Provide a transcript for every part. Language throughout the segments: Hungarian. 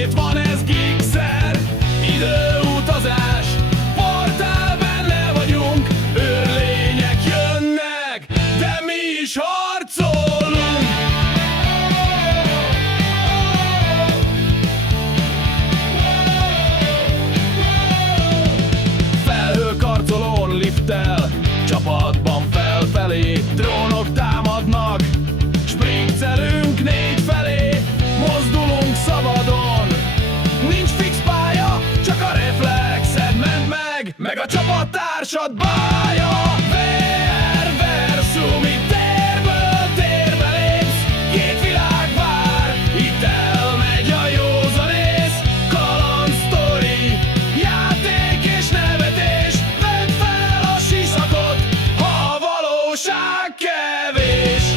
Hét van ez gigszer, időutazás, portál benne vagyunk, őrlények jönnek, de mi is harcolunk. Felhőkarcolón lifttel, csapatban felfelé, drónok támadnak, springcelünk négy felé, mozdulunk szabadon. Nincs fix pálya, csak a reflexed ment meg a csapattársad bája. VR versum, itt térből térbe lépsz, két világ vár, itt elmegy a józanész. Kaland sztori, játék és nevetés, vedd fel a sisakot, ha a valóság kevés.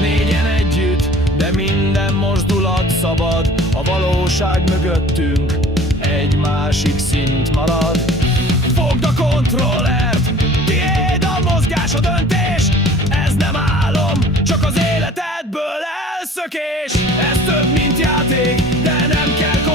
Négyen együtt, de minden mozdulat szabad, a valóság mögöttünk egy másik szint marad. Fogd a kontrollert, tiéd a mozgás, a döntés, ez nem álom, csak az életedből elszökés. Ez több mint játék, de nem kell